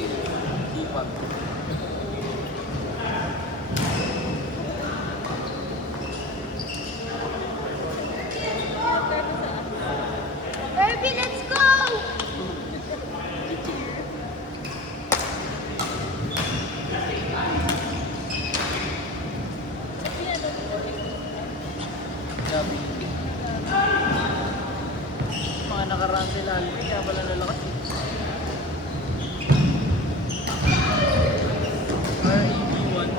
Sipag. Herbie, let's go! Grabe. Mga nakaraan sila, kaya pala nalakas. REP1.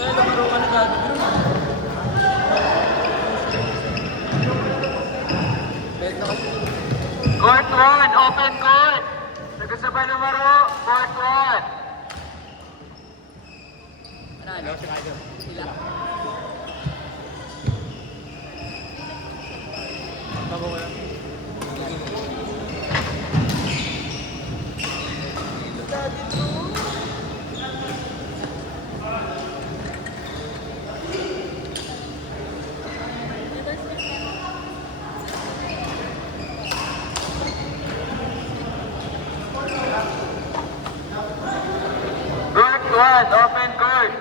Ay, lamaro ka na gagawin. Bet na kasi. Court 1, open court. Nagkasabay numero, court 1. Panalo, sila. Bago ko lang. Court 1, open court.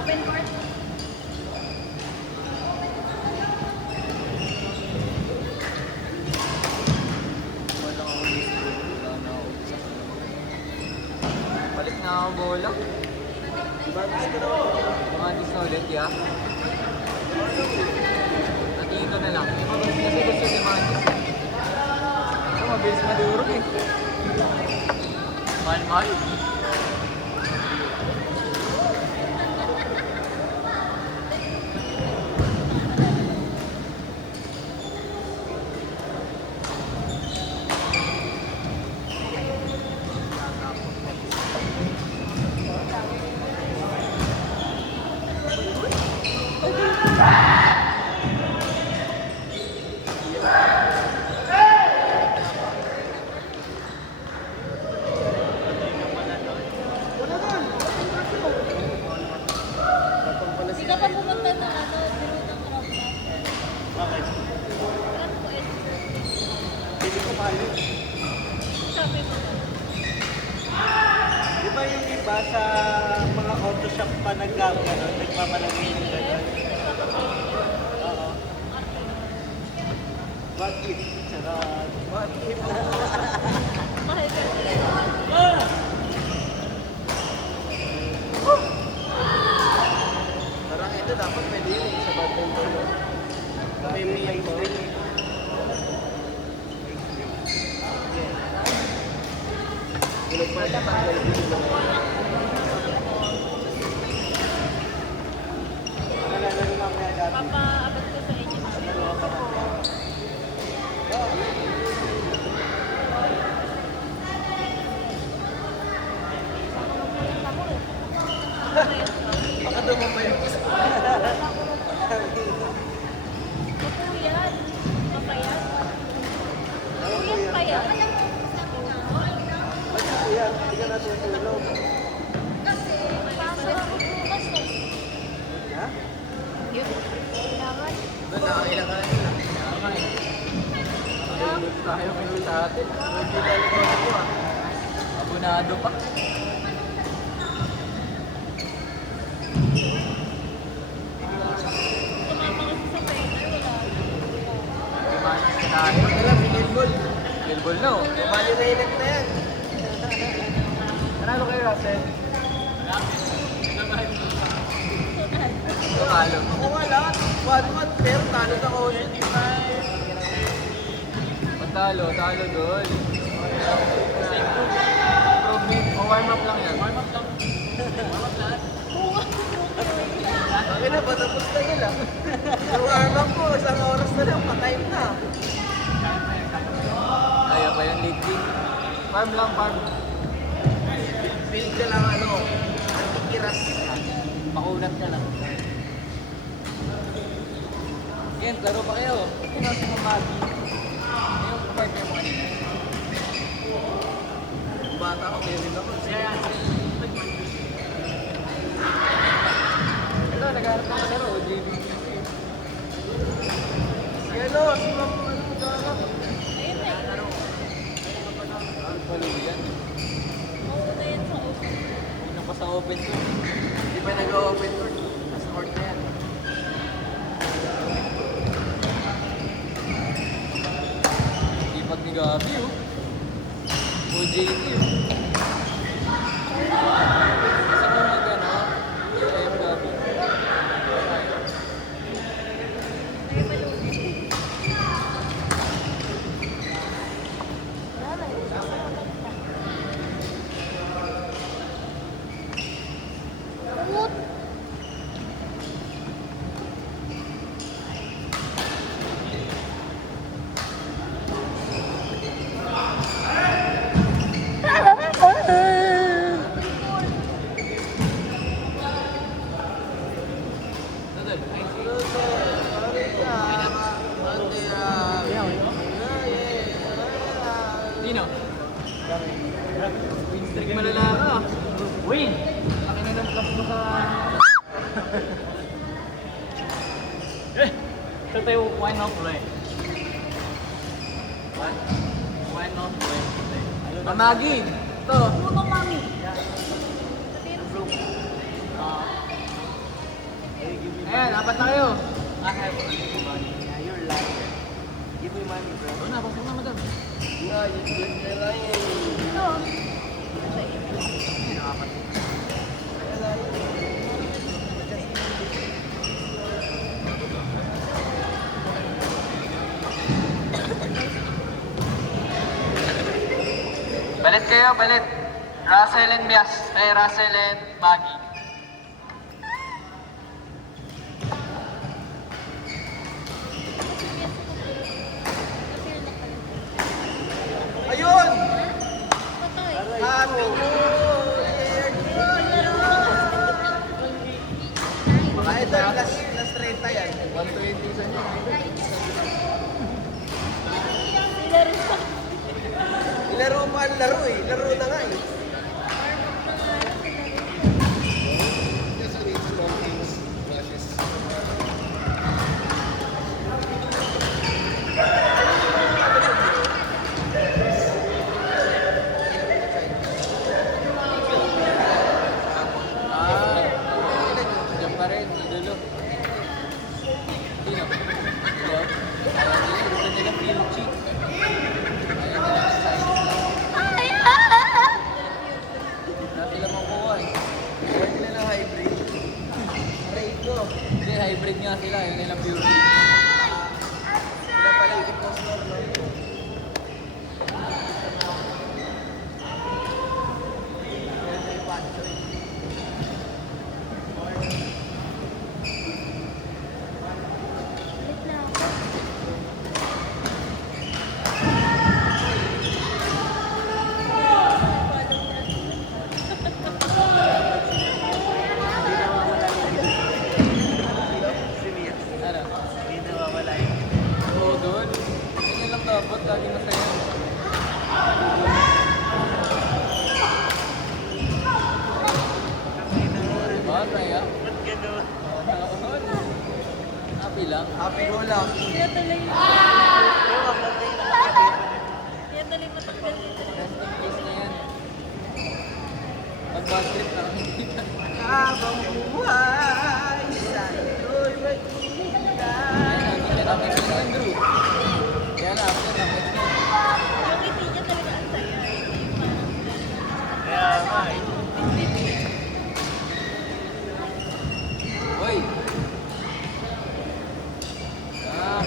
Open court. Wala ako dito. Wala na ako dito. Palit na ako bola. Mga disolid, yeah. Natingin ko na lang. Kasi gusto ni Mantis. Ito, mabilis maduro eh. Mahal-mahal. Hindi ka pa pumunta na biro ng Rampa. Bakit? Ano po eh? Hindi ko mahal yun. Sabi mo ba? Di ba yung iba sa mga auto shop pa nagkakaroon, nagmamalagay ng gano'n? Oo. What if? Charot. What if? Mahal ka rin. Parang ito dapat pwede yun sa badminton. No? May miyang ko. Ilog pa rin tanggal dito. Nalalaro mamaya dati. Papaabot ko sa inyo. Baka dumama yung isa. Mapuyan. Mapayat. Ano po Mapuyan yan? payat. Ba't po yan? Hindi ka natutulog. Kasi pasok ko bukas eh. Ha? Yun. Kailangan. Doon nakakailan ka na sila. Nakakain. Tayo pinuli sa atin. Medyo talaga ako ah. Abonado pa. Tumama kasi sa pena. Wala. Limanis ka na. Wala, pinilbol. Pinilbol na oh. Bali na ilag na yan. Nanalo kayo, Russell? Sunod. Talo. Ako nga lahat. 1-1 pero talo sa Ocean. Talo doon. Improvement. O warm up lang yan. Warm up lang. Bakit na ba? Tapos na nila. Yung warm up ko, isang oras na lang, pa-time na. Kaya pa yan, late game. Farm lang, farm. Build ka lang ano, Piras. Makunat ka lang. Yan, laro pa kayo. Sino si Mamagi? Yung partner mo kanina. Bata ako, meron ako. Siya. Ito, nagharap na laro. JBC. Ano? Si Mam, ano mo gano'n? Ayun na. Palo yan. Mauna yan sa open. Hindi pa sa open tour. Hindi pa nag-open tour. Nasa court na yan. Ipat ni Gabi, oh. OJT, oh. Isa mo mag, ano? AM Gabi. Ay, malunin. Wala na. Umut. Nadal. Dino. Win streak malala ka. Win! Laki na ng plus mo sa... Ito tayo, why not play? What? Why not play? Mamagi! Ito! Puno, mami. Ayan, apat na kayo. You're lying. Give me money, bro. Ano na, pasok na madam. Yeah, you're lying. Ito. Balit kayo, balit. Russell and Mias. Ay, Russell and Maggie. Ayun! Patay. Happy New Year! Mga idol, last 30 yan. 120 sa inyo. Sila rin pa. Laro pa ang laro eh. Laro na nga eh. Diyan pa rin, idolo. Dino. Hello? Ayaw nila, gusto nila feel cheap. Ayaw nila size lang. Ay, Dati lang makuha eh. Ayaw nila ng hybrid. Aray ko. Hindi, hybrid nga sila. Ayaw nila pure. Sila pala impostor, no? Balik na ako. Si Mia. Ano? Hindi nawawala yun. Oo, doon. Ganyan lang dapat. Lagi masaya. Diba? Kaya? Ba't gano'n? Happy lang. Happy go lang. Kaya tuloy. Ewan, patay na. Kaya tuloy matagal dito. Rest in peace na yan. Pag bad trip na hindi pa. Habang buhay, sa'yo'y Ayun, mag-iingat. hindi niya nakit si Andrew. Kaya na, after nakit niya. Yung ngiti niya talaga ang saya. Hindi parang Kaya nga eh. Hoy! Ah,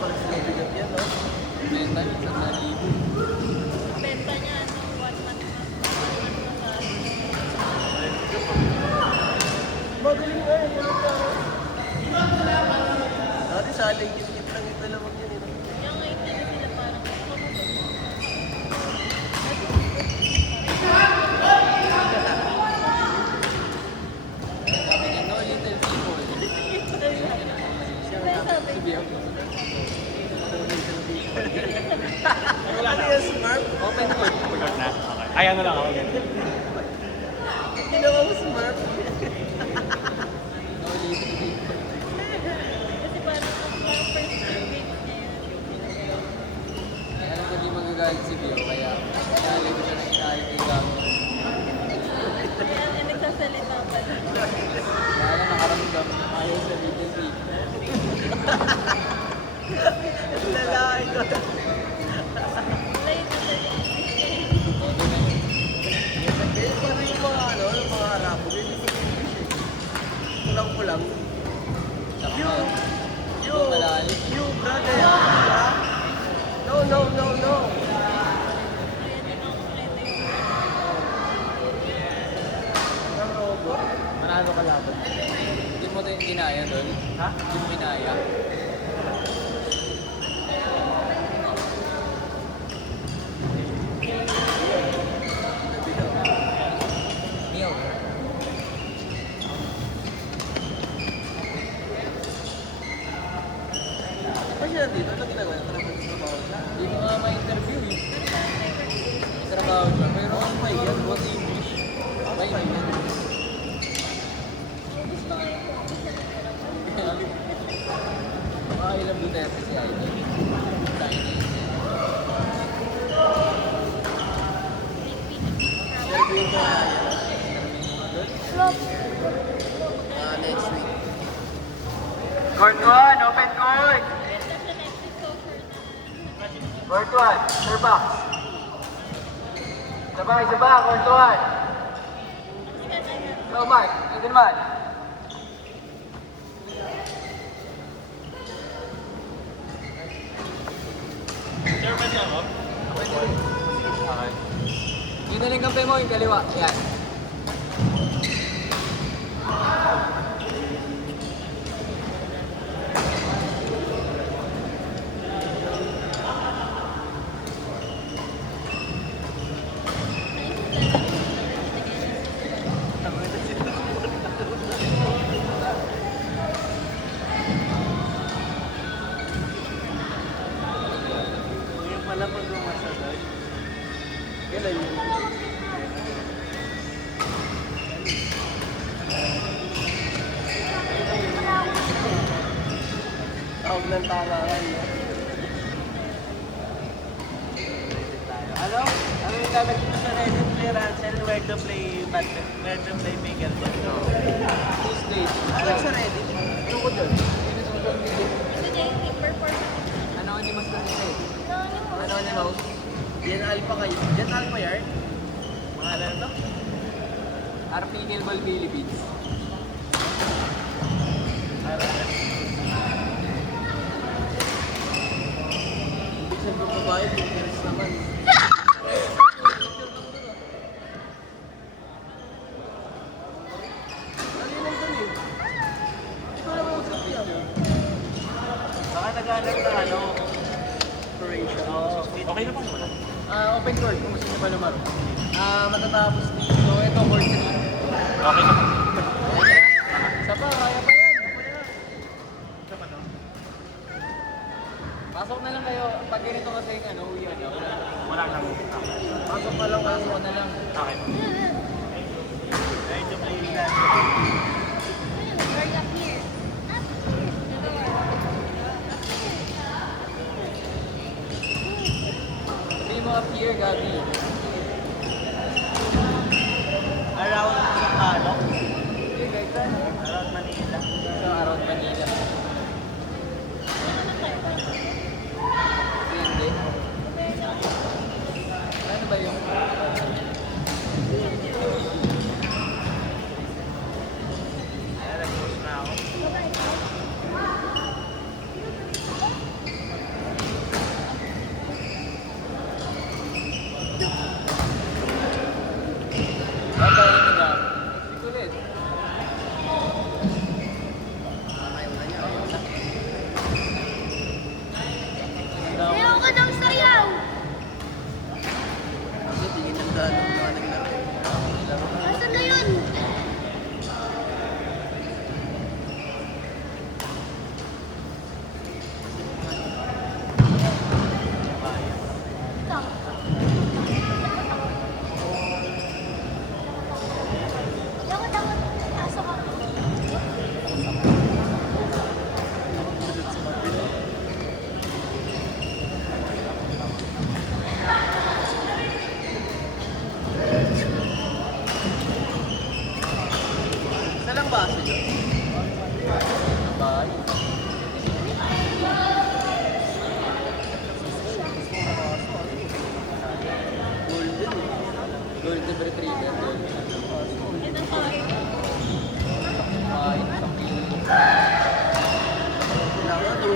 pala sila bigat yan, no? Benta niya sa 1,000. Benta niya, ano, 1 month na. Magaling nga yun, ano ka? Dati sa alay, kinikit lang yung dalawang yun, eh. Yung ngayon nila sila parang Sabi niya, no little people. sabi Si Biao. Ano yung smart? Open court. Record na? Okay. Ay, ano lang ako. Ganun. Ginawa mo smart? No little people. kasi parang first game niya yun. Alam ko di magagalit si Biao, kaya inaalay ko siya ng inaalay kay Gago. Kaya nagsasalita pala. Kaya lang nakaramdam ayaw sa little people. Lalaki ko. Late na sa Todo na yun. Ganyan pa rin yung mga ano, yung mga Arabo. Ganyan sa English eh. Kulang-kulang. Tsaka You, you, malalim. you brother. Ha? No, no, no, no. Ang robot. Manalo ka laban. Hindi mo ito ginaya doon? Ha? Hindi mo ginaya? Meow. Ano siya nandito? Ano ginagawa niya? Talagang trabaho siya. Hindi mo nga ma-interview eh. May trabaho siya. Pero ang may yan, what English? May yan. Mga ilang Duterte si Aida. Chinese. Interview ko na yan. Doon? Next week. Court 1, open court. Court 1, sir box. Sabay, court 1. Go, Mark. Ito naman. Sir, pwede ako? Pwede rin. Okay. Yun na lang kampe mo, yung kaliwa. Yan. Ngayon pala pag lumasagal. Kailan yun? Tawag ng tarangan. No? Ano? Ano yung dapat dito sa Reddit play Rancel? Where to play pickleball? Tuesday. Ano sa Reddit? Ano ko doon? Ito niya yung team performance. Ano ni mas kasi eh? Ano ni Mouse? Diyan Alpha kayo. Diyan Alpha yard? Mga ano to? RP Cable Philippines. Ibig sabihin babae, fingers naman. Ano yun ang dun eh? Ito naman ang sabi yan. Baka naghanap ng ano? Operation. Oo. Okay na pa wala? Open court, kung gusto niyo pa naman. Matatapos dito, ito court 3. Okay na pa. Isa pa, kaya pa yan. Pasok na lang kayo. Pag ganito kasi ano, uwian na. Wala lang. Pasok pa lang kayo. Pasok na lang. Okay. Ready to play that. Hurry up here. Stay mo up here, Gabi. Around Sampaloc. Okay, guys. Around Manila. So, around Manila. Hindi. Ano ba yung... Ayan, nag-post na ako.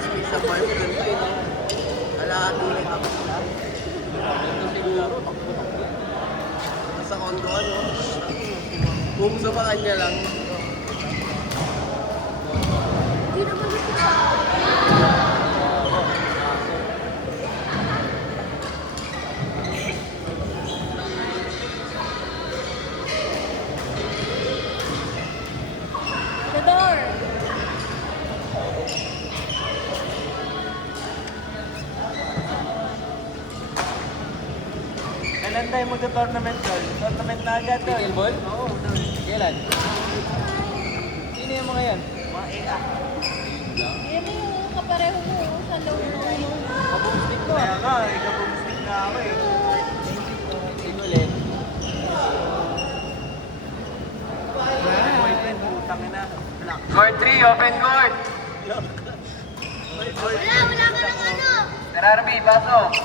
space sa farm, ganito eh. Alakatuloy tapos na. Ganito siguro, takbo-takbo. Tapos sa kondo, ano, kung sa kanya lang, Hindi naman gusto. The door. Kailan tayo magka-tournament, Tol? Tournament na agad, Tol. pickleball? Oo. Kailan? Sino yung mga yan? Mga EA. Yan yung kapareho mo sa lower right. Mabumustik ko Kaya ah. nga, ikabumustik na ako eh. Sino ulit? Boyfriend, putang ina. Black. Court 3, open court. Wala ka ng ano. Sir Arby, pasok.